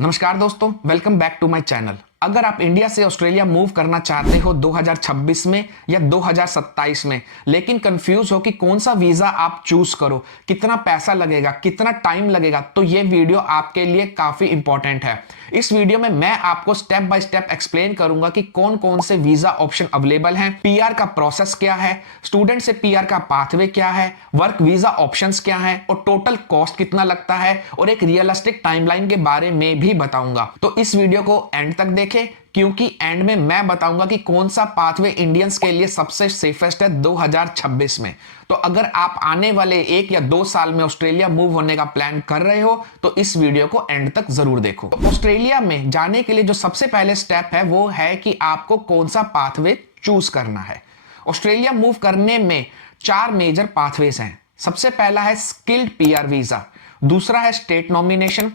नमस्कार दोस्तों, welcome back to my channel. अगर आप इंडिया से ऑस्ट्रेलिया मूव करना चाहते हो 2026 में या 2027 में, लेकिन कंफ्यूज हो कि कौन सा वीजा आप चूज करो, कितना पैसा लगेगा, कितना टाइम लगेगा, तो ये वीडियो आपके लिए काफी इंपॉर्टेंट है। इस वीडियो में मैं आपको स्टेप बाय स्टेप एक्सप्लेन करूंगा कि कौन कौन से वीजा ऑप्शन अवेलेबल हैं, पीआर का प्रोसेस क्या है, स्टूडेंट से पीआर का पाथवे क्या है, वर्क वीजा ऑप्शंस क्या है और टोटल कॉस्ट कितना लगता है, और एक रियलिस्टिक टाइमलाइन के बारे में भी बताऊंगा। तो इस वीडियो को एंड तक देखें, क्योंकि एंड में मैं बताऊंगा कि कौन सा पाथवे इंडियंस के लिए सबसे सेफेस्ट है 2026 में। तो अगर आप आने वाले 1 या 2 साल में ऑस्ट्रेलिया मूव होने का प्लान कर रहे हो तो इस वीडियो को एंड तक जरूर देखो। तो ऑस्ट्रेलिया में जाने के लिए जो सबसे पहले स्टेप है वो है कि आपको कौन सा पाथवे चूज करना है। ऑस्ट्रेलिया मूव करने में 4 मेजर पाथवेज हैं। सबसे पहला है स्किल्ड पीआर वीजा, दूसरा है स्टेट नॉमिनेशन,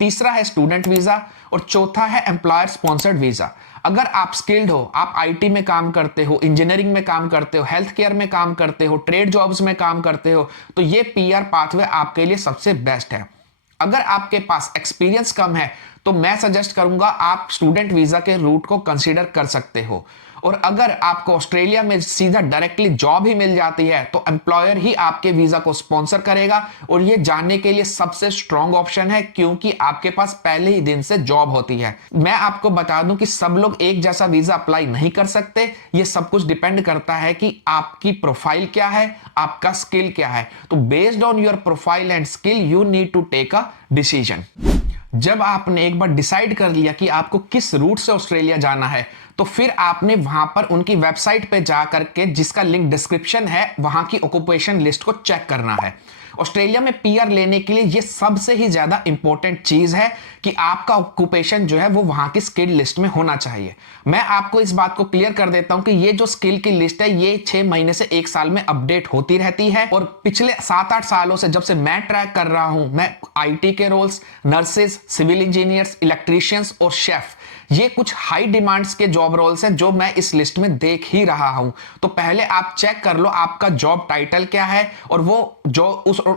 तीसरा है स्टूडेंट वीजा और चौथा है एम्प्लॉयर स्पॉन्सर्ड वीजा। अगर आप स्किल्ड हो, आप आईटी में काम करते हो, इंजीनियरिंग में काम करते हो, हेल्थ केयर में काम करते हो, ट्रेड जॉब्स में काम करते हो, तो ये पीआर पाथवे आपके लिए सबसे बेस्ट है। अगर आपके पास एक्सपीरियंस कम है तो मैं सजेस्ट करूंगा आप स्टूडेंट वीजा के रूट को कंसीडर कर सकते हो। और अगर आपको ऑस्ट्रेलिया में सीधा डायरेक्टली जॉब ही मिल जाती है तो एम्प्लॉयर ही आपके वीजा को स्पॉन्सर करेगा, और ये जानने के लिए सबसे स्ट्रॉन्ग ऑप्शन है क्योंकि आपके पास पहले ही दिन से जॉब होती है। मैं आपको बता दूं कि सब लोग एक जैसा वीजा अप्लाई नहीं कर सकते। ये सब कुछ डिपेंड करता है कि आपकी प्रोफाइल क्या है, आपका स्किल क्या है। तो based on your profile and skill you need to take a decision. जब आपने एक बार डिसाइड कर लिया कि आपको किस रूट से ऑस्ट्रेलिया जाना है, तो फिर आपने वहां पर उनकी वेबसाइट पे जा करके, जिसका लिंक डिस्क्रिप्शन है, वहां की ऑक्यूपेशन लिस्ट को चेक करना है। ऑस्ट्रेलिया में पीआर लेने के लिए ये सबसे ही ज्यादा इंपॉर्टेंट चीज है कि आपका ऑक्यूपेशन जो है वो वहां की स्किल लिस्ट में होना चाहिए। मैं आपको इस बात को क्लियर कर देता हूं कि ये जो स्किल की लिस्ट है ये 6 महीने से 1 साल में अपडेट होती रहती है, और पिछले 7-8 सालों से जब से मैं ट्रैक कर रहा हूं, मैं आईटी के roles, nurses, civil engineers, electricians और शेफ, ये कुछ हाई डिमांड्स के जॉब रोल्स हैं जो मैं इस लिस्ट में देख ही रहा हूं। तो पहले आप चेक कर लो आपका जॉब टाइटल क्या है और वो जो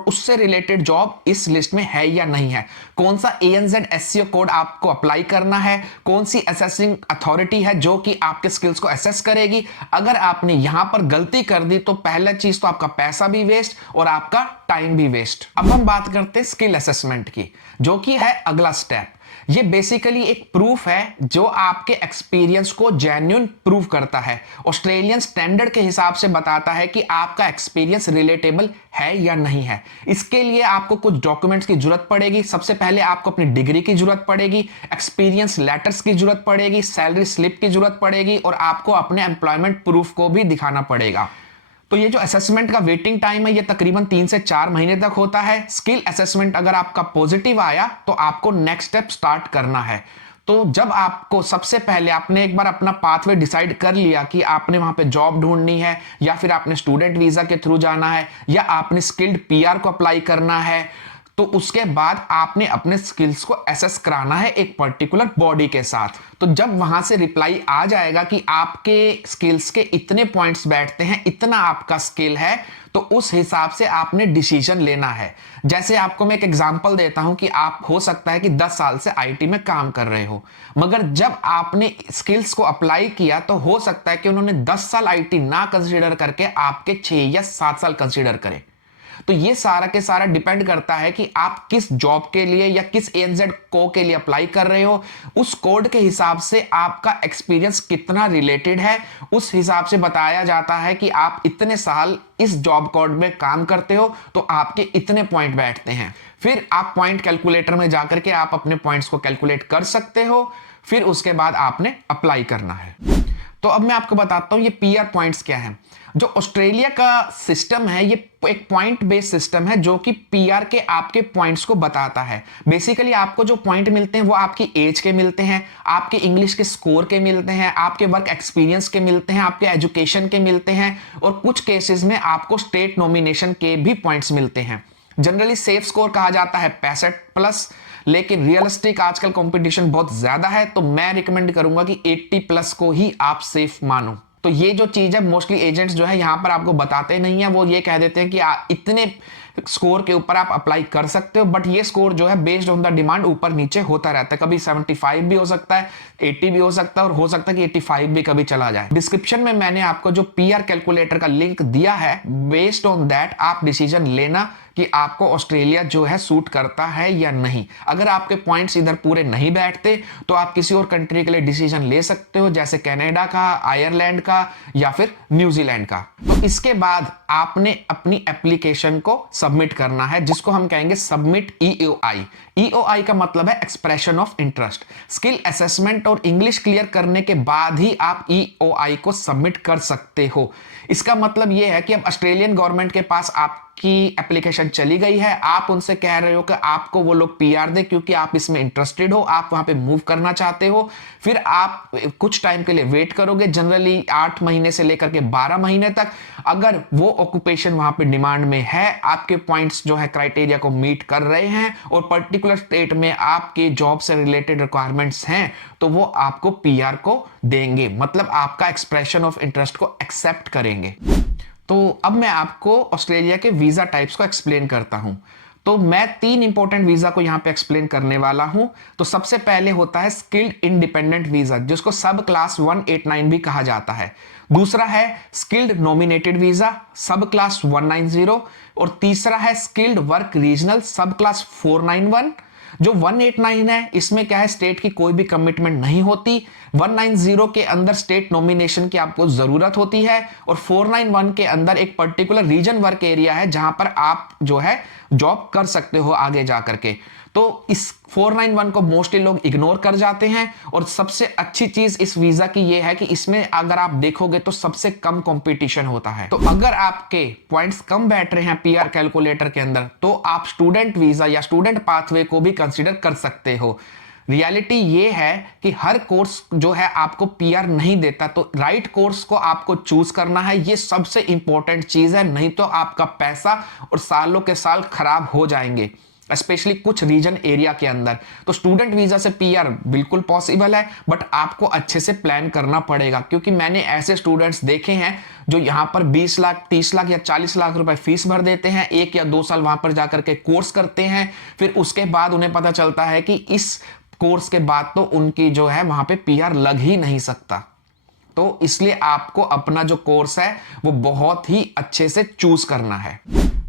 उससे रिलेटेड जॉब इस लिस्ट में है या नहीं है। कौन सा ANZ SEO कोड आपको अप्लाई करना है, कौन सी असेसिंग अथॉरिटी है जो कि आपके स्किल्स को असेस करेगी। अगर आपने यहां पर गलती कर दी तो पहला चीज तो आपका पैसा भी वेस्ट और आपका टाइम भी वेस्ट। अब हम बात करते हैं स्किल असेसमेंट की, जो कि है अगला स्टेप। ये बेसिकली एक प्रूफ है जो आपके एक्सपीरियंस को जेन्युइन प्रूव करता है। ऑस्ट्रेलियन स्टैंडर्ड के हिसाब से बताता है कि आपका एक्सपीरियंस रिलेटेबल है या नहीं है। इसके लिए आपको कुछ डॉक्यूमेंट्स की जरूरत पड़ेगी। सबसे पहले आपको अपनी डिग्री की जरूरत पड़ेगी, एक्सपीरियंस लेटर्स की जरूरत पड़ेगी, सैलरी स्लिप की जरूरत पड़ेगी, और आपको अपने एम्प्लॉयमेंट प्रूफ को भी दिखाना पड़ेगा। तो ये जो असेसमेंट का वेटिंग टाइम है ये तकरीबन 3 से 4 महीने तक होता है। स्किल असेसमेंट अगर आपका पॉजिटिव आया तो आपको नेक्स्ट स्टेप स्टार्ट करना है। तो जब आपको सबसे पहले आपने एक बार अपना पाथवे डिसाइड कर लिया कि आपने वहां पे जॉब ढूंढनी है, या फिर आपने स्टूडेंट वीजा के थ्रू जाना है, या आपने स्किल्ड पीआर को अप्लाई करना है, तो उसके बाद आपने अपने स्किल्स को एसेस कराना है एक पर्टिकुलर बॉडी के साथ। तो जब वहां से रिप्लाई आ जाएगा कि आपके स्किल्स के इतने पॉइंट्स बैठते हैं, इतना आपका स्किल है, तो उस हिसाब से आपने डिसीजन लेना है। जैसे आपको मैं एक एग्जांपल देता हूं कि आप हो सकता है कि 10 साल से आईटी में काम कर रहे हो, मगर जब आपने स्किल्स को अप्लाई किया तो हो सकता है कि उन्होंने 10 साल आईटी ना कंसीडर करके आपके 6 या 7 साल कंसीडर करें। तो ये सारा के सारा डिपेंड करता है कि आप किस जॉब के लिए या किस ANZ को के लिए अप्लाई कर रहे हो। उस कोड के हिसाब से आपका एक्सपीरियंस कितना रिलेटेड है, उस हिसाब से बताया जाता है कि आप इतने साल इस जॉब कोड में काम करते हो तो आपके इतने पॉइंट बैठते हैं। फिर आप पॉइंट कैलकुलेटर में जाकर के आप अपने पॉइंट्स को कैलकुलेट कर सकते हो। फिर उसके बाद आपने अप्लाई करना है। तो अब मैं आपको बताता हूं ये पीआर पॉइंट्स क्या है। जो ऑस्ट्रेलिया का सिस्टम है ये एक पॉइंट बेस्ड सिस्टम है जो कि पीआर के आपके पॉइंट्स को बताता है। बेसिकली आपको जो पॉइंट मिलते हैं वो आपकी एज के मिलते हैं, आपके इंग्लिश के स्कोर के मिलते हैं, आपके वर्क एक्सपीरियंस के मिलते हैं, आपके एजुकेशन के मिलते हैं, और कुछ केसेस में आपको स्टेट नॉमिनेशन के भी पॉइंट्स मिलते हैं। जनरली सेफ स्कोर कहा जाता है 65+, लेकिन रियलिस्टिक आजकल कंपटीशन बहुत ज्यादा है तो मैं रिकमेंड करूंगा कि 80+ को ही आप सेफ मानो। तो ये जो चीज है मोस्टली एजेंट्स जो है यहाँ पर आपको बताते नहीं है, वो ये कह देते हैं कि इतने स्कोर के ऊपर आप अप्लाई कर सकते हो, बट ये स्कोर जो है बेस्ड ऑन द डिमांड ऊपर नीचे होता रहता है। कभी 75 भी हो सकता है, 80 भी हो सकता है, और हो सकता है कि 85 भी कभी चला जाए। डिस्क्रिप्शन में मैंने आपको जो पीआर कैलकुलेटर का लिंक दिया है, बेस्ड ऑन दैट आप डिसीजन लेना कि आपको ऑस्ट्रेलिया जो है सूट करता है या नहीं। अगर आपके पॉइंट्स इधर पूरे नहीं बैठते तो आप किसी और कंट्री के लिए डिसीजन ले सकते हो, जैसे कनाडा का, आयरलैंड का या फिर न्यूजीलैंड का। तो इसके बाद आपने अपनी एप्लीकेशन को सबमिट करना है, जिसको हम कहेंगे सबमिट ईओआई। ईओआई का मतलब है expression of interest. Skill assessment और इंग्लिश क्लियर करने के बाद ही आप ईओआई को सबमिट कर सकते हो। इसका मतलब यह है कि अब ऑस्ट्रेलियन गवर्नमेंट के पास आपकी एप्लीकेशन चली गई है, आप उनसे कह रहे हो कि आपको वो लोग पीआर दे, क्योंकि आप इसमें इंटरेस्टेड हो, आप वहां पे मूव करना चाहते हो। फिर आप कुछ टाइम के लिए वेट करोगे, जनरली 8 महीने से लेकर के 12 महीने तक। अगर वो ऑक्यूपेशन वहां पे डिमांड में है, आपके पॉइंट्स जो है क्राइटेरिया को मीट कर रहे हैं और पर्टिकुलर स्टेट में आपके जॉब से रिलेटेड रिक्वायरमेंट्स हैं, तो वो आपको पीआर को देंगे, मतलब आपका एक्सप्रेशन ऑफ इंटरेस्ट को एक्सेप्ट करेंगे। तो अब मैं आपको ऑस्ट्रेलिया के वीजा टाइप्स को एक्सप्लेन करता हूं। तो मैं 3 इंपॉर्टेंट वीजा को यहां पे एक्सप्लेन करने वाला हूं। तो सबसे पहले होता है स्किल्ड इंडिपेंडेंट वीजा, जिसको सब क्लास 189 भी कहा जाता है। दूसरा है स्किल्ड नॉमिनेटेड वीजा, सब क्लास 190। और तीसरा है स्किल्ड वर्क रीजनल, सब क्लास 491। जो 189 है, इसमें क्या है, स्टेट की कोई भी कमिटमेंट नहीं होती। 190 के अंदर स्टेट नॉमिनेशन की आपको जरूरत होती है, और 491 के अंदर एक पर्टिकुलर रीजन वर्क एरिया है जहां पर आप जो है जॉब कर सकते हो आगे जा करके। तो इस 491 को मोस्टली लोग इग्नोर कर जाते हैं। और सबसे अच्छी चीज इस वीजा की यह है कि इसमें अगर आप देखोगे तो सबसे कम कंपटीशन होता है। तो अगर आपके पॉइंट्स कम बैठ रहे हैं पीआर कैलकुलेटर के अंदर, तो आप स्टूडेंट वीजा या स्टूडेंट पाथवे को भी कंसीडर कर सकते हो। रियलिटी ये है कि हर कोर्स जो है आपको पीआर नहीं देता, तो राइट कोर्स को आपको चूज करना है, ये सबसे इंपॉर्टेंट चीज है। नहीं तो आपका पैसा और सालों के साल खराब हो जाएंगे, स्पेशली कुछ रीजन एरिया के अंदर। तो स्टूडेंट वीजा से पीआर बिल्कुल पॉसिबल है, बट आपको अच्छे से प्लान करना पड़ेगा, क्योंकि मैंने ऐसे स्टूडेंट्स देखे हैं जो यहां पर 20 लाख, 30 लाख या 40 लाख रुपए फीस भर देते हैं, 1 या 2 साल वहां पर जाकर के कोर्स करते हैं, फिर उसके बाद उन्हें पता चलता है कि इस कोर्स के बाद तो उनकी जो है वहां पे पीआर लग ही नहीं सकता। तो इसलिए आपको अपना जो कोर्स है वो बहुत ही अच्छे से चूज करना है।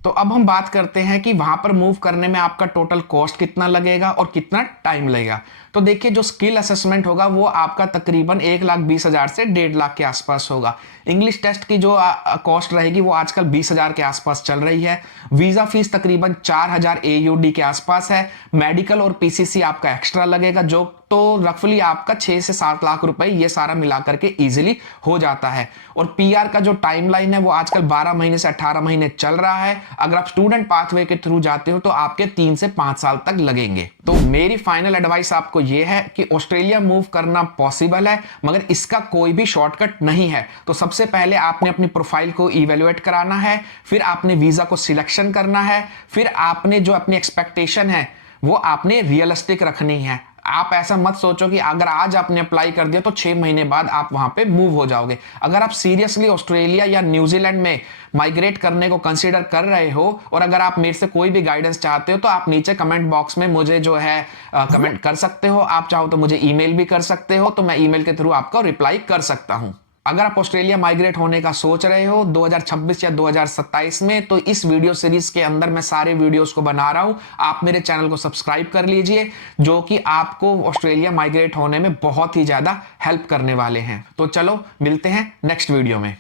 तो अब हम बात करते हैं कि वहां पर मूव करने में आपका टोटल कॉस्ट कितना लगेगा और कितना टाइम लगेगा। तो देखिए, जो स्किल असेसमेंट होगा वो आपका तकरीबन 1,20,000 से 1.5 लाख के आसपास होगा। इंग्लिश टेस्ट की जो कॉस्ट रहेगी वो आजकल 20,000 के आसपास चल रही है। वीजा फीस तकरीबन 4,000 AUD के आसपास है। मेडिकल और पीसीसी आपका एक्स्ट्रा लगेगा, जो तो रफली आपका 6 से 7 लाख रुपए ये सारा मिलाकर के इजीली हो जाता है। और पीआर का जो टाइमलाइन है वो आजकल 12 महीने से 18 महीने चल रहा है। अगर आप स्टूडेंट पाथवे के थ्रू जाते हो तो आपके 3 से 5 साल तक लगेंगे। तो मेरी फाइनल एडवाइस आपको ये है कि ऑस्ट्रेलिया मूव करना पॉसिबल है, मगर इसका कोई भी शॉर्टकट नहीं है। तो सबसे पहले आपने अपनी प्रोफाइल को इवेल्युएट कराना है, फिर आपने वीजा को सिलेक्शन करना है, फिर आपने जो अपनी एक्सपेक्टेशन है वो आपने रियलिस्टिक रखनी है। आप ऐसा मत सोचो कि अगर आज आपने अप्लाई कर दिया तो 6 महीने बाद आप वहां पे मूव हो जाओगे। अगर आप सीरियसली ऑस्ट्रेलिया या न्यूजीलैंड में माइग्रेट करने को कंसीडर कर रहे हो, और अगर आप मेरे से कोई भी गाइडेंस चाहते हो, तो आप नीचे कमेंट बॉक्स में मुझे जो है कमेंट कर सकते हो। आप चाहो तो मुझे ईमेल भी कर सकते हो, तो मैं ईमेल के थ्रू आपको रिप्लाई कर सकता हूं। अगर आप ऑस्ट्रेलिया माइग्रेट होने का सोच रहे हो 2026 या 2027 में, तो इस वीडियो सीरीज के अंदर मैं सारे वीडियोस को बना रहा हूं। आप मेरे चैनल को सब्सक्राइब कर लीजिए, जो कि आपको ऑस्ट्रेलिया माइग्रेट होने में बहुत ही ज्यादा हेल्प करने वाले हैं। तो चलो मिलते हैं नेक्स्ट वीडियो में।